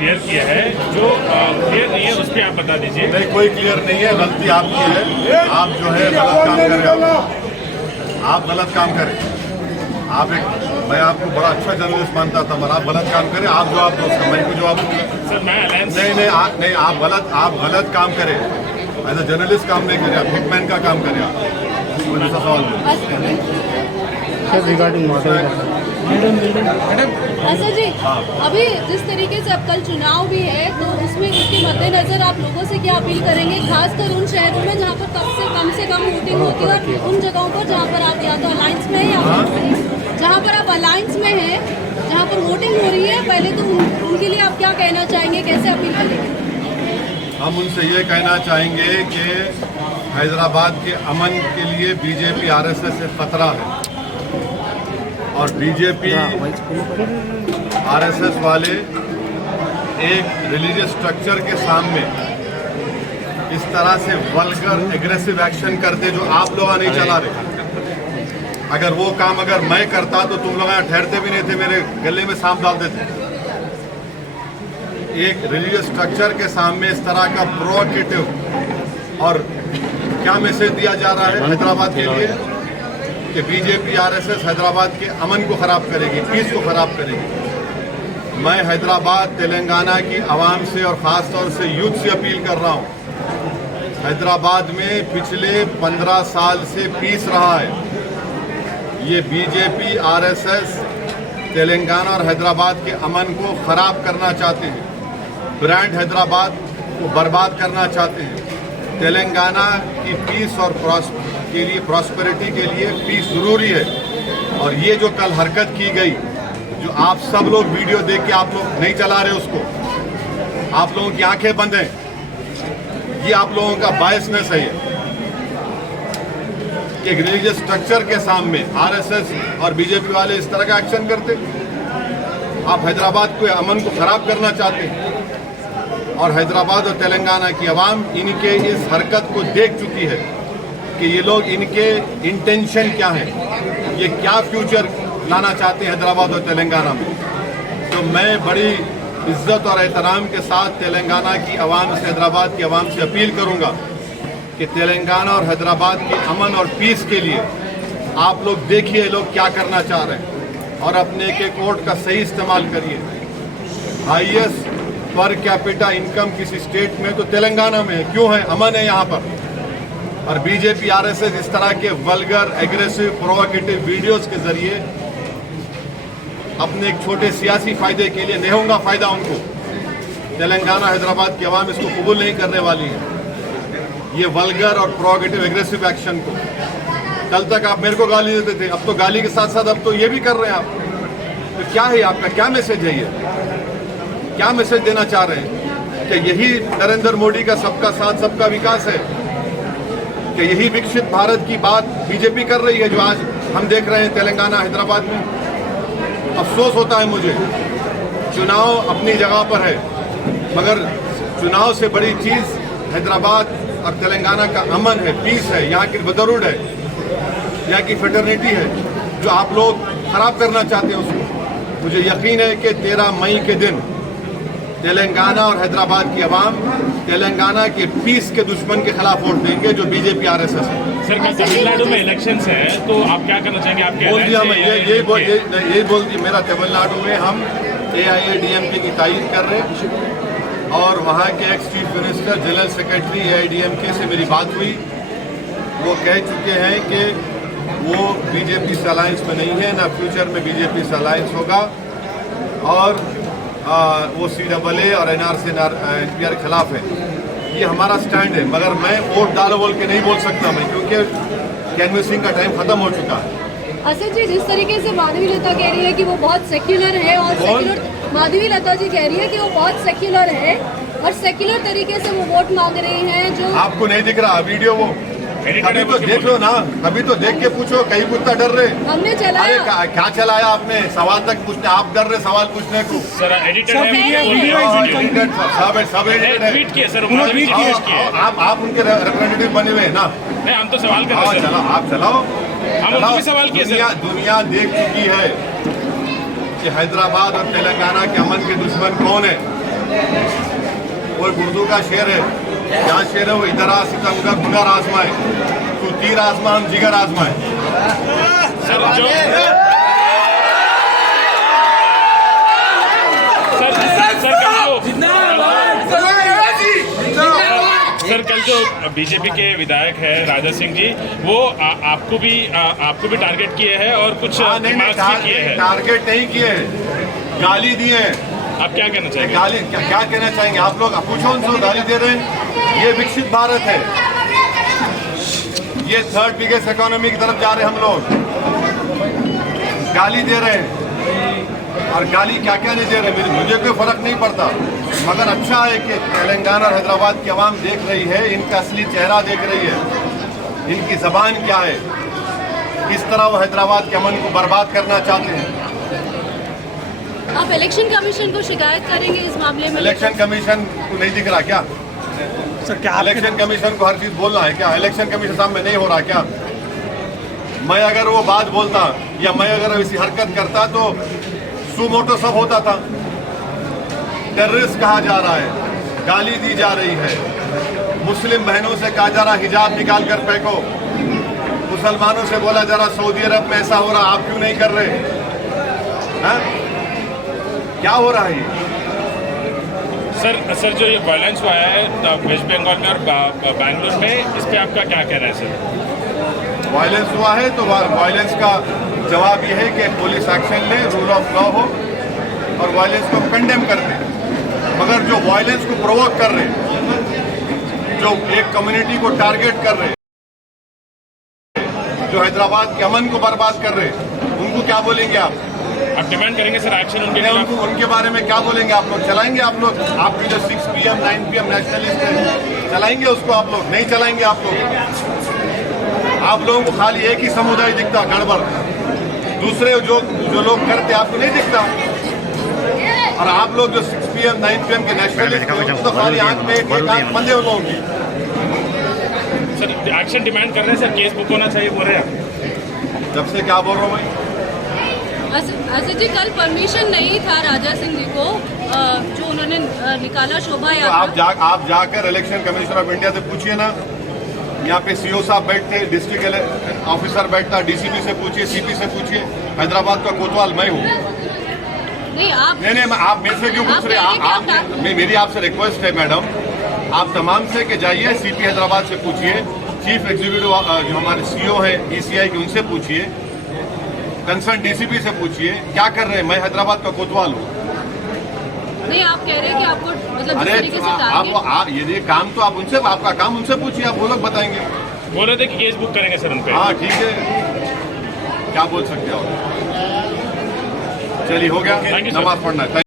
Clear किया है, जो क्लियर नहीं है उस पर आप बता दीजिए। नहीं, कोई क्लियर नहीं है, गलती आपकी है। आप जो है गलत काम कर रहे हो, आप गलत काम करें। आप मैं आपको बड़ा अच्छा जर्नलिस्ट मानता था, मगर आप गलत काम करें। आप जवाब दो उसका, मैं क्यों जवाब दूंगा? सर मैं अलायंस नहीं, आप गलत काम करें। एज ए जर्नलिस्ट काम नहीं करें, आप हिटमैन का काम करें। आप मुझे दूसरा सवाल रिगार्डिंग अच्छा जी, अभी जिस तरीके से अब कल चुनाव भी है, तो उसमें उसके मद्देनजर आप लोगों से क्या अपील करेंगे, खासकर उन शहरों में जहाँ पर कम से कम वोटिंग होती है, और उन जगहों पर जहाँ पर आप या तो अलायंस में हैं या जहाँ पर आप अलायंस में हैं, जहाँ पर वोटिंग हो रही है, पहले तो उनके लिए आप क्या कहना चाहेंगे, कैसे अपील करेंगे? हम उनसे ये कहना चाहेंगे कि हैदराबाद के अमन के लिए बीजेपी आरएसएस से खतरा है, और बीजेपी आरएसएस वाले एक रिलीजियस स्ट्रक्चर के सामने इस तरह से वल्गर एग्रेसिव एक्शन करते जो आप लोग नहीं चला रहे। अगर वो काम अगर मैं करता तो तुम लोग यहाँ ठहरते भी नहीं थे, मेरे गले में सांप डाल देते। एक रिलीजियस स्ट्रक्चर के सामने इस तरह का प्रोवोकेटिव, और क्या मैसेज दिया जा रहा है हैदराबाद के लिए कि बीजेपी आरएसएस हैदराबाद के अमन को खराब करेगी, पीस को खराब करेगी। मैं हैदराबाद तेलंगाना की आवाम से और ख़ास तौर से यूथ से अपील कर रहा हूँ। हैदराबाद में पिछले 15 साल से पीस रहा है। ये बीजेपी आरएसएस तेलंगाना और हैदराबाद के अमन को खराब करना चाहते हैं, ब्रांड हैदराबाद को बर्बाद करना चाहते हैं। तेलंगाना की पीस और के लिए, प्रॉस्पेरिटी के लिए पीस जरूरी है। और ये जो कल हरकत की गई, जो आप सब लोग वीडियो देख के आप लोग नहीं चला रहे उसको, आप लोगों की आंखें बंद हैं, ये आप लोगों का बायसनेस है। एक रिलीजियस स्ट्रक्चर के सामने आरएसएस और बीजेपी वाले इस तरह का एक्शन करते। आप हैदराबाद के अमन को खराब करना चाहते हैं, और हैदराबाद और तेलंगाना की आवाम इनके इस हरकत को देख चुकी है कि ये लोग, इनके इंटेंशन क्या है, ये क्या फ्यूचर लाना चाहते हैं हैदराबाद और तेलंगाना में। तो मैं बड़ी इज्जत और एहतराम के साथ तेलंगाना की आवाम से, हैदराबाद की आवाम से अपील करूंगा कि तेलंगाना और हैदराबाद के अमन और पीस के लिए आप लोग देखिए लोग क्या करना चाह रहे हैं, और अपने एक वोट का सही इस्तेमाल करिए। हाईएस्ट पर कैपिटा इनकम किसी स्टेट में तो तेलंगाना में है, क्यों है? अमन है यहाँ पर। और बीजेपी आरएसएस इस तरह के वल्गर एग्रेसिव प्रोवोकेटिव वीडियोस के जरिए अपने एक छोटे सियासी फायदे के लिए, नहीं होगा फायदा उनको, तेलंगाना हैदराबाद की आवाम इसको कबूल नहीं करने वाली है, ये वल्गर और प्रोवोकेटिव एग्रेसिव एक्शन को। कल तक आप मेरे को गाली देते थे, अब तो गाली के साथ साथ अब तो ये भी कर रहे हैं आप। तो क्या है आपका, क्या मैसेज है ये, क्या मैसेज देना चाह रहे हैं? कि यही नरेंद्र मोदी का सबका साथ सबका विकास है? कि यही विकसित भारत की बात बीजेपी कर रही है जो आज हम देख रहे हैं तेलंगाना हैदराबाद में? अफसोस होता है मुझे। चुनाव अपनी जगह पर है, मगर चुनाव से बड़ी चीज़ हैदराबाद और तेलंगाना का अमन है, पीस है, यहाँ की ब्रदरहुड है, यहाँ की फ्रेटर्निटी है, जो आप लोग खराब करना चाहते हैं उसको। मुझे यकीन है कि 13 मई के दिन तेलंगाना और हैदराबाद की आवाम तेलंगाना के पीस के दुश्मन के खिलाफ वोट देंगे, जो बीजेपी आरएसएस है। सर कल तमिलनाडु में इलेक्शंस है, तो आप क्या करना चाहेंगे? आपके बोल दिया मैं, यही बोल दिया। मेरा तमिलनाडु में हम AIADMK की तायीद कर रहे हैं, और वहाँ के ex chief minister, general secretary AIADMK से मेरी बात हुई। वो कह चुके हैं कि वो बीजेपी से अलायंस में नहीं है, ना फ्यूचर में बीजेपी से अलायंस होगा, और वो CAA और NRC NPR के खिलाफ है। ये हमारा स्टैंड है, मगर मैं वोट डालो बोल के नहीं बोल सकता मैं, क्योंकि कैनवसिंग का टाइम खत्म हो चुका है। असद जी, जिस तरीके से माधवी लता कह रही है कि वो बहुत सेक्युलर है, और माधवी लता जी कह रही है कि वो बहुत सेक्युलर है और सेक्युलर तरीके से वो वोट मांग रही हैं, जो आपको नहीं दिख रहा वीडियो? वो अभी तो देख लो ना, अभी तो देख के पूछो, कहीं पूछता डर रहे। हमने चलाया। अरे क्या चलाया आपने? सवाल तक पूछने, आप डर रहे सवाल पूछने को। सर एडिटेड है, सब ट्वीट किए सर, आप उनके रिप्रेजेंटेटिव बने हुए हैं ना? नहीं, हम तो सवाल कर रहे हैं। चलो आप चलाओ, हम उनको भी सवाल किए सर। दुनिया देख चुकी है कि हैदराबाद और तेलंगाना के अमन के दुश्मन कौन है। कोई उर्दू का शेर है, क्या शेर है वो, इधर आ सितमगर गुगर आजमाए, तू तीर आजमा हम जिगर आजमाए। सर जो सर कल जो बीजेपी के विधायक है राजा सिंह जी, वो आपको भी टारगेट किए हैं और कुछ रिमार्क्स भी किए हैं। टारगेट नहीं किए हैं, गाली दिए हैं। आप क्या कहना चाहेंगे? गाली क्या कहना चाहेंगे आप लोग? पूछो उनसे, गाली दे रहे हैं। ये विकसित भारत है, ये 3rd बिगेस्ट इकोनॉमी की तरफ जा रहे हैं हम लोग। गाली दे रहे हैं और गाली क्या क्या नहीं दे रहे, मुझे कोई फर्क नहीं पड़ता, मगर अच्छा है कि तेलंगाना और हैदराबाद की आवाम देख रही है, इनका असली चेहरा देख रही है, इनकी जबान क्या है, किस तरह वो हैदराबाद के अमन को बर्बाद करना चाहते हैं। आप इलेक्शन कमीशन को शिकायत करेंगे इस मामले में? इलेक्शन कमीशन को नहीं दिख रहा क्या सर? क्या इलेक्शन कमीशन को हर चीज बोलना है क्या? इलेक्शन कमीशन सामने नहीं हो रहा क्या? मैं अगर वो बात बोलता या मैं अगर ऐसी हरकत करता तो सुमोटो सब होता था। टेररिस्ट कहा जा रहा है, गाली दी जा रही है, मुस्लिम बहनों से कहा जा रहा हिजाब निकाल कर फेंको, मुसलमानों से बोला जा रहा सऊदी अरब में ऐसा हो रहा, आप क्यों नहीं कर रहे? हा? क्या हो रहा है ये? सर जो ये वायलेंस हुआ है वेस्ट बंगाल में और बैंगलोर में, इस पे आपका क्या कहना है सर? वायलेंस हुआ है तो वायलेंस का जवाब ये है कि पुलिस एक्शन ले, रूल ऑफ लॉ हो और वायलेंस को कंडेम कर दे। मगर जो वायलेंस को प्रोवोक कर रहे, जो एक कम्युनिटी को टारगेट कर रहे, जो हैदराबाद के अमन को बर्बाद कर रहे, उनको क्या बोलेंगे आप? आप डिमांड करेंगे सर एक्शन उनके खिलाफ? उनके बारे में क्या बोलेंगे आप लोग? चलाएंगे आप लोग? आपकी जो 6 PM 9 PM नेशनलिस्ट है, चलाएंगे उसको आप लोग? नहीं चलाएंगे आप लोग। आप लोगों को खाली एक ही समुदाय दिखता गड़बड़, दूसरे जो लोग करते आपको नहीं दिखता। और आप लोग जो 6 PM 9 PM के नेशनलिस्ट तो खाली आंख में एक आंख बंदे हो लोगों की। सर एक्शन डिमांड कर रहे हैं सर, केस बुक होना चाहिए बोल रहे हैं। जब से क्या बोल रहा हूँ मैं? असद जी, कल परमिशन नहीं था राजा सिंह जी को, जो उन्होंने निकाला शोभा यात्रा। तो आप जाकर इलेक्शन कमीशन ऑफ इंडिया से पूछिए ना। यहाँ पे CO साहब बैठते, डिस्ट्रिक्ट ऑफिसर बैठता, DCP से पूछिए, CP से पूछिए। हैदराबाद का कोतवाल मैं हूँ। नहीं आप मेरे से क्यों पूछ रहे? मेरी आपसे रिक्वेस्ट है मैडम, आप तमाम से कि जाइए CP हैदराबाद से पूछिए, चीफ एग्जीक्यूटिव जो हमारे CO है ECI के, उनसे पूछिए, कंसर्न DCP से पूछिए क्या कर रहे हैं। मैं हैदराबाद का कोतवाल हूँ। नहीं, आप कह रहे हैं कि आपको मतलब अरे आप ये काम तो आप उनसे, आपका काम उनसे पूछिए, आप वो लोग बताएंगे। बोल रहे थे कि केस बुक करेंगे सर उन पे। हाँ ठीक है, क्या बोल सकते हो? चलिए हो गया, नमाज पढ़ना है।